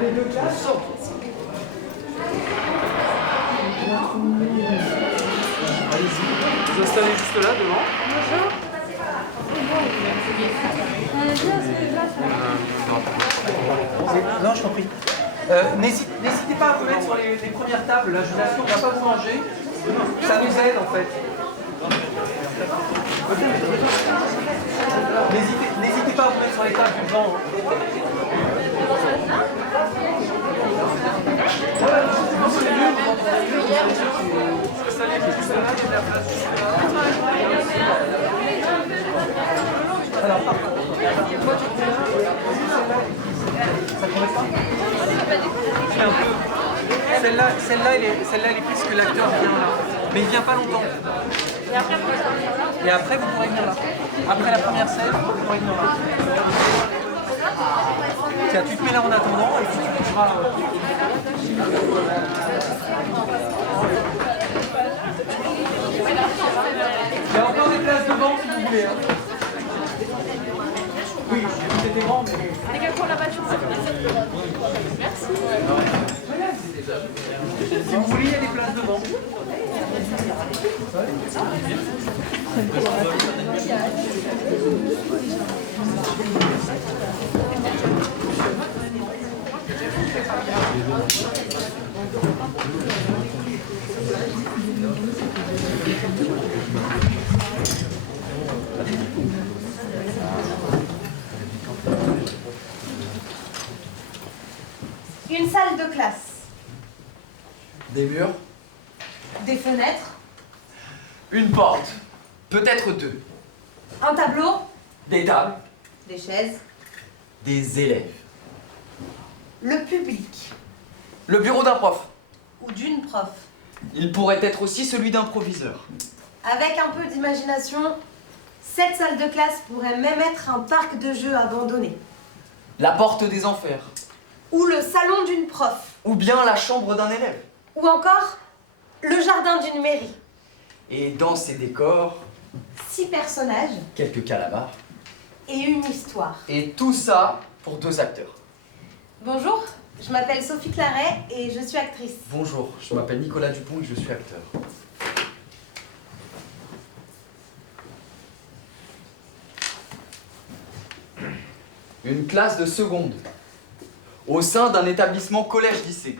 Les deux classes. Allez-y, vous installez juste là, devant. Bonjour. Non, je t'en prie. N'hésitez pas à vous mettre sur les premières tables, là, je vous assure, on ne va pas vous manger. Ça nous aide en fait. N'hésitez pas à vous mettre sur les tables du devant. Alors, ça ne pas? Un peu. Celle-là, elle est plus que l'acteur vient là. Mais il vient pas longtemps. Et après, vous pourrez venir là. Après la première scène, vous pourrez venir là. Tiens, tu te mets là en attendant et puis tu bougeras. Il y a encore des places devant si vous voulez. Hein. Oui, c'était grand, mais... Les gars, pour la voiture, merci. Si vous voulez, il y a des places devant. Une salle de classe. Des murs. Des fenêtres. Une porte. Peut-être deux. Un tableau. Des tables. Des chaises. Des élèves. Le public. Le bureau d'un prof. Ou d'une prof. Il pourrait être aussi celui d'un proviseur. Avec un peu d'imagination, cette salle de classe pourrait même être un parc de jeux abandonné. La porte des enfers. Ou le salon d'une prof. Ou bien la chambre d'un élève. Ou encore, le jardin d'une mairie. Et dans ces décors, 6 personnages quelques calamars. et une histoire. Et tout ça pour 2 acteurs. Bonjour, je m'appelle Sophie Claret et je suis actrice. Bonjour, je m'appelle Nicolas Dupont et je suis acteur. Une classe de seconde. Au sein d'un établissement collège-lycée.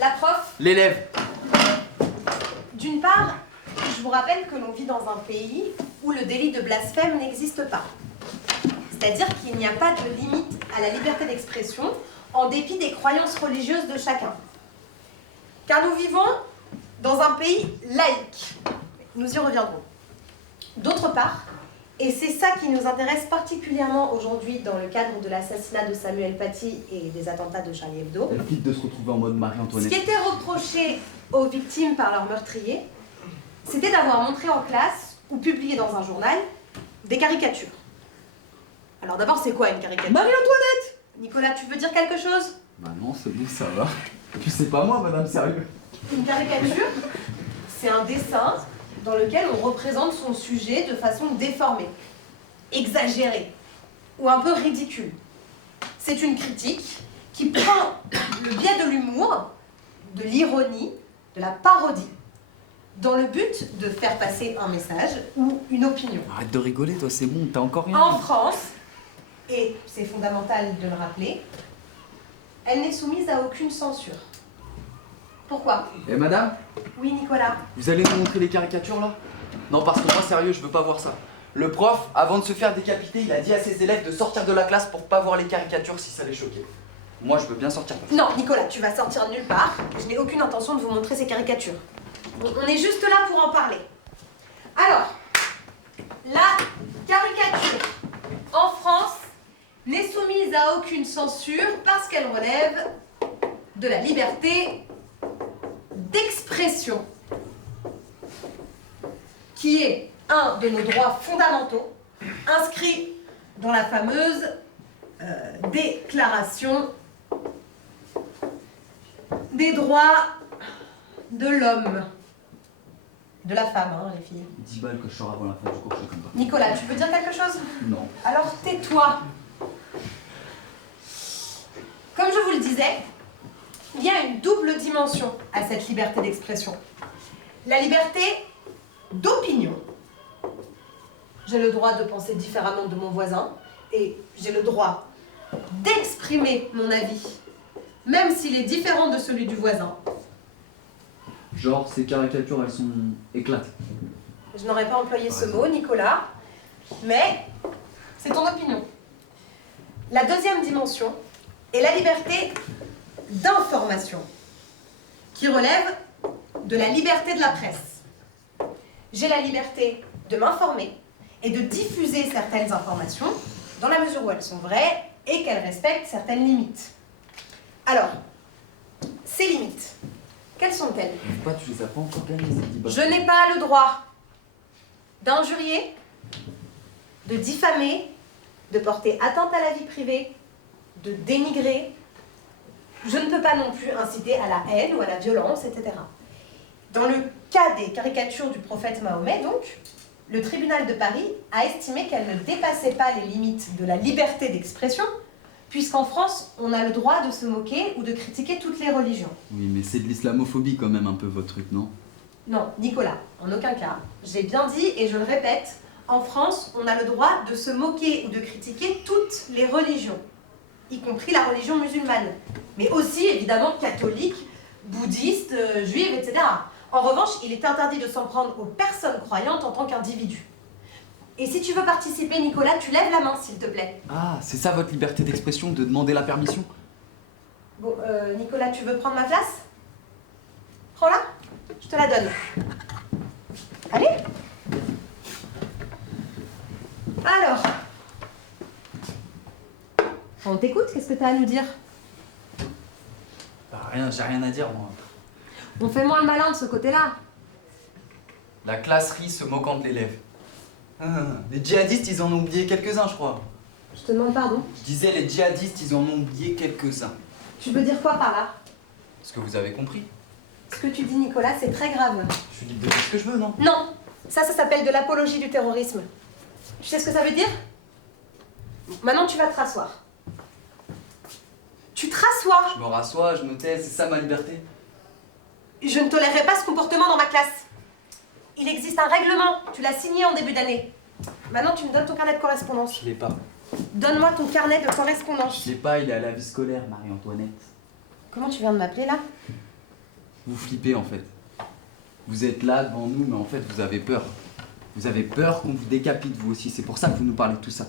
La prof, L'élève. d'une part, je vous rappelle que l'on vit dans un pays où le délit de blasphème n'existe pas. C'est-à-dire qu'il n'y a pas de limite à la liberté d'expression en dépit des croyances religieuses de chacun. Car nous vivons dans un pays laïque. Nous y reviendrons. D'autre part, et c'est ça qui nous intéresse particulièrement aujourd'hui dans le cadre de l'assassinat de Samuel Paty et des attentats de Charlie Hebdo, Elle quitte de se retrouver en mode ce Marie-Antoinette. qui était reproché aux victimes par leurs meurtriers, c'était d'avoir montré en classe ou publié dans un journal des caricatures. Alors d'abord, c'est quoi une caricature? Marie-Antoinette! Nicolas, tu veux dire quelque chose? Bah non, c'est bon, ça va. Tu sais pas moi, madame, sérieux. Une caricature, c'est un dessin dans lequel on représente son sujet de façon déformée, exagérée ou un peu ridicule. C'est une critique qui prend le biais de l'humour, de l'ironie, de la parodie, dans le but de faire passer un message ou une opinion. Arrête de rigoler, toi, c'est bon, t'as encore rien. En France, et c'est fondamental de le rappeler, elle n'est soumise à aucune censure. Pourquoi? Eh madame, Oui, Nicolas. vous allez nous montrer les caricatures là? Non, parce que moi, sérieux, je veux pas voir ça. Le prof, avant de se faire décapiter, il a dit à ses élèves de sortir de la classe pour pas voir les caricatures si ça les choquait. Moi, je veux bien sortir. Non, Nicolas, tu vas sortir nulle part. Je n'ai aucune intention de vous montrer ces caricatures. On est juste là pour en parler. Alors, la caricature en France n'est soumise à aucune censure parce qu'elle relève de la liberté d'expression, qui est un de nos droits fondamentaux, inscrit dans la fameuse Déclaration des droits de l'homme. De la femme, hein, les filles. 10 balles que je sors avant la fin du cours, je suis comme ça. Nicolas, tu veux dire quelque chose? Non. Alors tais-toi. Comme je vous le disais, il y a une double dimension à cette liberté d'expression. La liberté d'opinion. J'ai le droit de penser différemment de mon voisin et j'ai le droit d'exprimer mon avis, même s'il est différent de celui du voisin. Genre, ces caricatures, elles sont éclates. Je n'aurais pas employé ce mot, Nicolas, mais c'est ton opinion. La deuxième dimension est la liberté d'information, qui relève de la liberté de la presse. J'ai la liberté de m'informer et de diffuser certaines informations dans la mesure où elles sont vraies et qu'elles respectent certaines limites. Alors, ces limites, quelles sont-elles? Pourquoi tu les as pas encore gagnées, ces débats? Je n'ai pas le droit d'injurier, de diffamer, de porter atteinte à la vie privée, de dénigrer. Je ne peux pas non plus inciter à la haine ou à la violence, etc. Dans le cas des caricatures du prophète Mahomet, donc, le tribunal de Paris a estimé qu'elles ne dépassaient pas les limites de la liberté d'expression, puisqu'en France, on a le droit de se moquer ou de critiquer toutes les religions. Oui, mais c'est de l'islamophobie quand même un peu votre truc, non? Non, Nicolas, en aucun cas. J'ai bien dit, et je le répète, en France, on a le droit de se moquer ou de critiquer toutes les religions, y compris la religion musulmane, mais aussi évidemment catholique, bouddhiste, juive, etc. En revanche, il est interdit de s'en prendre aux personnes croyantes en tant qu'individus. Et si tu veux participer, Nicolas, tu lèves la main, s'il te plaît. Ah, c'est ça votre liberté d'expression, de demander la permission? Bon, Nicolas, tu veux prendre ma place? Prends-la, je te la donne. Allez. Alors, on t'écoute, qu'est-ce que tu as à nous dire? Bah rien, j'ai rien à dire moi. On fait moins le malin de ce côté-là. La classerie se moquant de l'élève. Les djihadistes, ils en ont oublié quelques-uns, je crois. Je te demande pardon. Je disais, les djihadistes, ils en ont oublié quelques-uns. Tu veux dire quoi par là? Est-ce que vous avez compris? Ce que tu dis, Nicolas, c'est très grave. Je suis libre de dire ce que je veux, non? Non, ça s'appelle de l'apologie du terrorisme. Tu sais ce que ça veut dire? Maintenant, tu vas te rasseoir. Tu te rassois. Je me rassois, je me tais, c'est ça ma liberté. Je ne tolérerai pas ce comportement dans ma classe. Il existe un règlement, tu l'as signé en début d'année. Maintenant, tu me donnes ton carnet de correspondance. Je l'ai pas. Donne-moi ton carnet de correspondance. Je l'ai pas, il est à la vie scolaire, Marie-Antoinette. Comment tu viens de m'appeler là? Vous flippez en fait. Vous êtes là devant nous, mais en fait vous avez peur. Vous avez peur qu'on vous décapite vous aussi, c'est pour ça que vous nous parlez de tout ça.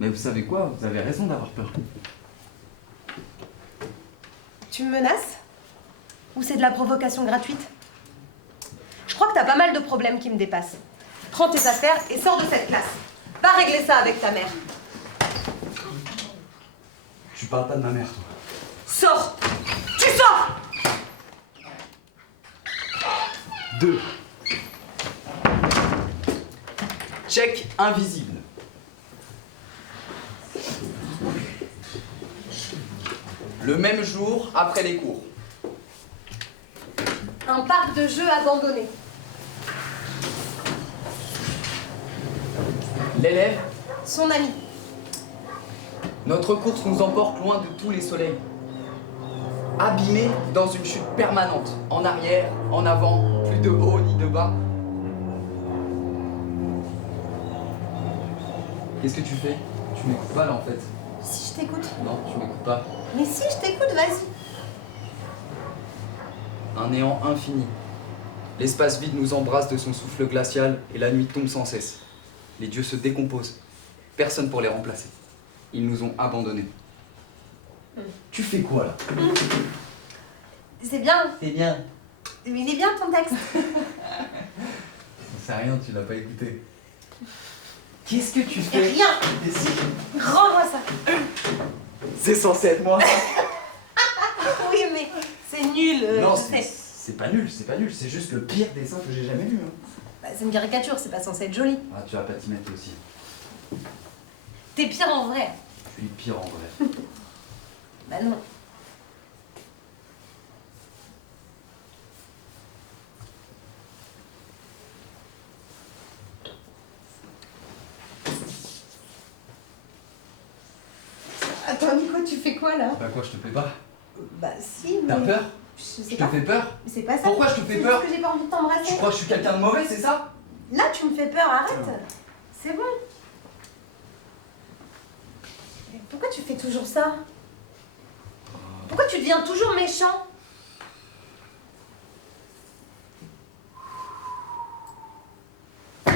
Mais vous savez quoi? Vous avez raison d'avoir peur. Tu me menaces? Ou c'est de la provocation gratuite? Je crois que t'as pas mal de problèmes qui me dépassent. Prends tes affaires et sors de cette classe. Va régler ça avec ta mère. Tu parles pas de ma mère, toi. Sors! Tu sors! 2. Check invisible. Le même jour après les cours. Un parc de jeux abandonné. L'élève, Son ami. notre course nous emporte loin de tous les soleils. Abîmé dans une chute permanente, en arrière, en avant, plus de haut ni de bas. Qu'est-ce que tu fais? Tu m'écoutes pas là en fait. Si je t'écoute. Non, tu m'écoutes pas. Mais si je t'écoute, vas-y. Un néant infini. L'espace vide nous embrasse de son souffle glacial et la nuit tombe sans cesse. Les dieux se décomposent. Personne pour les remplacer. Ils nous ont abandonnés. Tu fais quoi là? C'est bien. C'est bien. Mais il est bien ton texte. C'est rien, tu l'as pas écouté. Qu'est-ce que tu fais? Rien. Et si? Rends-moi ça. C'est censé être moi. Oui, mais c'est nul. Non, je sais. c'est pas nul, c'est pas nul. C'est juste le pire dessin que j'ai jamais lu. Hein. Bah, c'est une caricature, c'est pas censé être joli. Ah, tu vas pas t'y mettre aussi. T'es pire en vrai. Je suis pire en vrai. Bah non. Attends, Nico, tu fais quoi là? Bah quoi, je te fais pas? Bah si, mais... T'as peur? Je sais Je te pas. fais peur? Mais c'est pas ça. Pourquoi je te fais C'est peur? parce que j'ai pas envie de t'embrasser. Tu crois que je suis quelqu'un de mauvais, c'est ça? Là, tu me fais peur, arrête. C'est bon. Mais pourquoi tu fais toujours ça? Pourquoi tu deviens toujours méchant? Je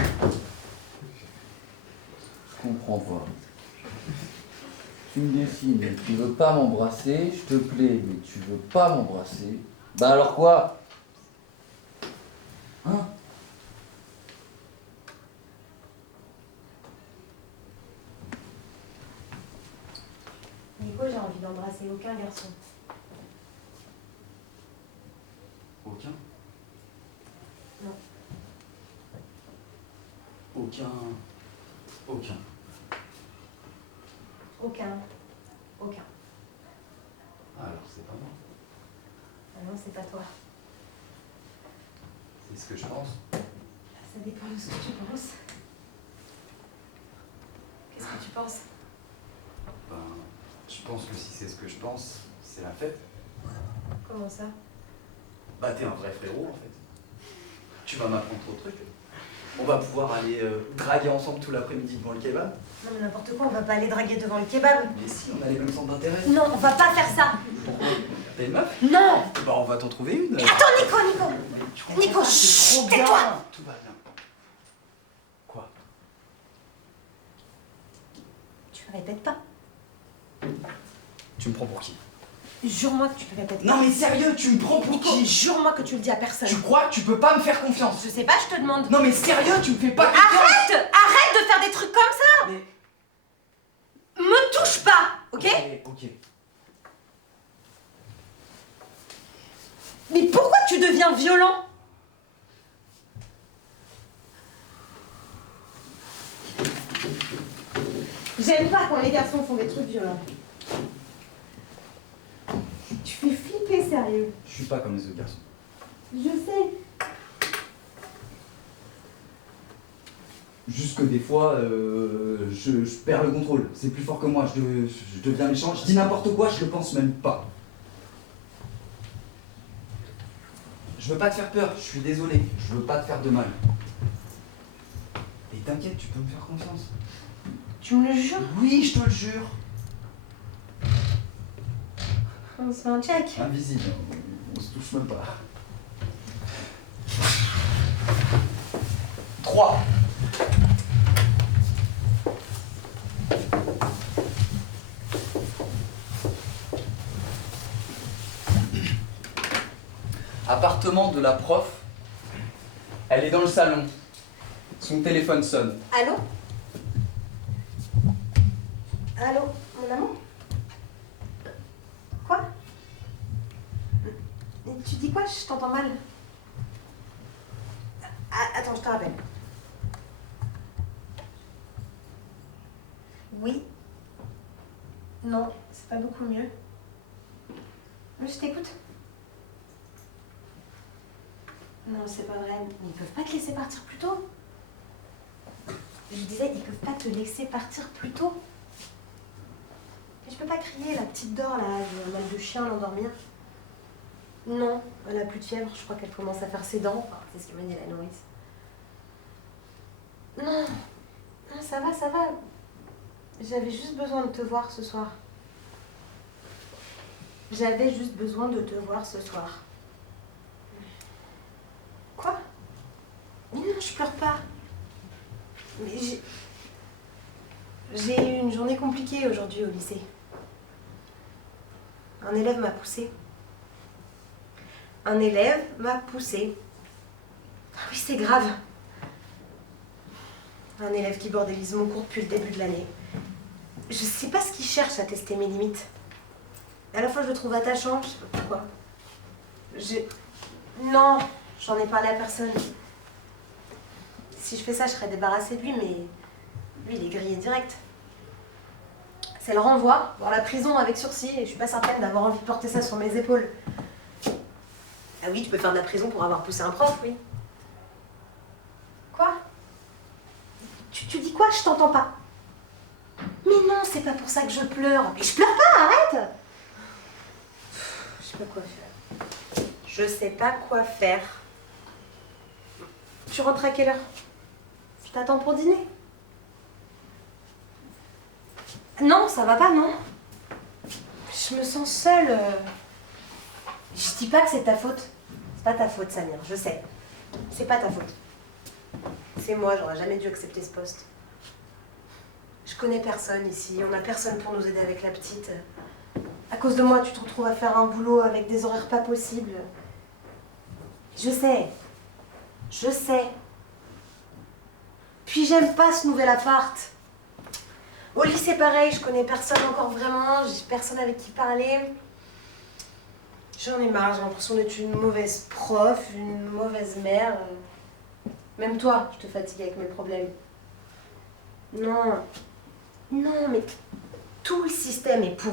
comprends pas. Tu me dessines, mais tu veux pas m'embrasser, je te plais, mais tu veux pas m'embrasser. Bah alors quoi? Hein? Nico, j'ai envie d'embrasser aucun garçon. Aucun? Non. Aucun. Aucun. Aucun. Aucun. Alors c'est pas moi. Ah non, c'est pas toi. C'est ce que je pense. Ça dépend de ce que tu penses. Qu'est-ce que tu penses? Ben, je pense que si c'est ce que je pense, c'est la fête. Comment ça? Bah t'es un vrai frérot en fait. Tu vas m'apprendre trop de trucs. On va pouvoir aller draguer ensemble tout l'après-midi devant le kebab. Non mais n'importe quoi, on va pas aller draguer devant le kebab. Mais si, on a les mêmes centres d'intérêt. Non, on va pas faire ça. Pourquoi? T'as une meuf? Non. Bah on va t'en trouver une. Mais attends, Nico, Nico. Mais tu comprends Nico, pas, c'est trop chut, bien. tais-toi. Tout va bien. Quoi? Tu répètes pas. Tu me prends pour qui? Jure-moi que tu le répètes pas. Non mais sérieux, tu me prends pour Nico, qui? jure-moi que tu le dis à personne. Tu crois que tu peux pas me faire confiance? Je sais pas, je te demande. Non mais sérieux, tu me fais pas confiance. Arrête! Arrête de faire des trucs comme ça! Mais... Me touche pas, ok? Ok. Mais pourquoi tu deviens violent? J'aime pas quand les garçons font des trucs violents. Tu fais flipper, sérieux. Je suis pas comme les autres garçons. Je sais. Juste que des fois, je perds le contrôle. C'est plus fort que moi, je deviens méchant. Je dis n'importe quoi, je le pense même pas. Je veux pas te faire peur, je suis désolé. Je veux pas te faire de mal. Et t'inquiète, tu peux me faire confiance. Tu me le jures? Oui, je te le jure. On se fait un check. Invisible, on se touche même pas. 3. Appartement de la prof. Elle est dans le salon. Son téléphone sonne. Allô? Allô, mon amour? Quoi? Tu dis quoi? Je t'entends mal. Ah, attends, je te rappelle. Oui. Non, c'est pas beaucoup mieux. Oui, je t'écoute. Non, c'est pas vrai. Mais ils peuvent pas te laisser partir plus tôt. Je disais, ils peuvent pas te laisser partir plus tôt. Mais je peux pas crier, la petite dort là, j'ai un mal de chien, l'endormir. Non, elle a plus de fièvre, je crois qu'elle commence à faire ses dents. Enfin, c'est ce que m'a dit la nourrice. Non, non, ça va, ça va. J'avais juste besoin de te voir ce soir. J'avais juste besoin de te voir ce soir. Quoi? Mais non, je pleure pas. Mais j'ai eu une journée compliquée aujourd'hui au lycée. Un élève m'a poussée. Un élève m'a poussée. Ah oui, c'est grave. Un élève qui bordélise mon cours depuis le début de l'année. Je sais pas ce qu'il cherche à tester mes limites. À la fois, je le trouve attachant, je sais pas pourquoi. Non, j'en ai parlé à personne. Si je fais ça, je serais débarrassée de lui, mais lui, il est grillé direct. C'est le renvoi, voire la prison avec sursis, et je suis pas certaine d'avoir envie de porter ça sur mes épaules. Ah oui, tu peux faire de la prison pour avoir poussé un prof, oui. Quoi? Tu dis quoi? Je t'entends pas. Mais non, c'est pas pour ça que je pleure. Mais je pleure pas, arrête. Je sais pas quoi faire. Je sais pas quoi faire. Tu rentres à quelle heure? Je t'attends pour dîner. Non, ça va pas, non. Je me sens seule. Je dis pas que c'est ta faute. C'est pas ta faute, Samir, je sais. C'est pas ta faute. C'est moi, j'aurais jamais dû accepter ce poste. Je connais personne ici, on a personne pour nous aider avec la petite. À cause de moi, tu te retrouves à faire un boulot avec des horaires pas possibles. Je sais. Je sais. Puis j'aime pas ce nouvel appart. Au lit, c'est pareil, je connais personne encore vraiment, j'ai personne avec qui parler. J'en ai marre, j'ai l'impression d'être une mauvaise prof, une mauvaise mère. Même toi, je te fatigue avec mes problèmes. Non. Non, mais tout le système est pourri.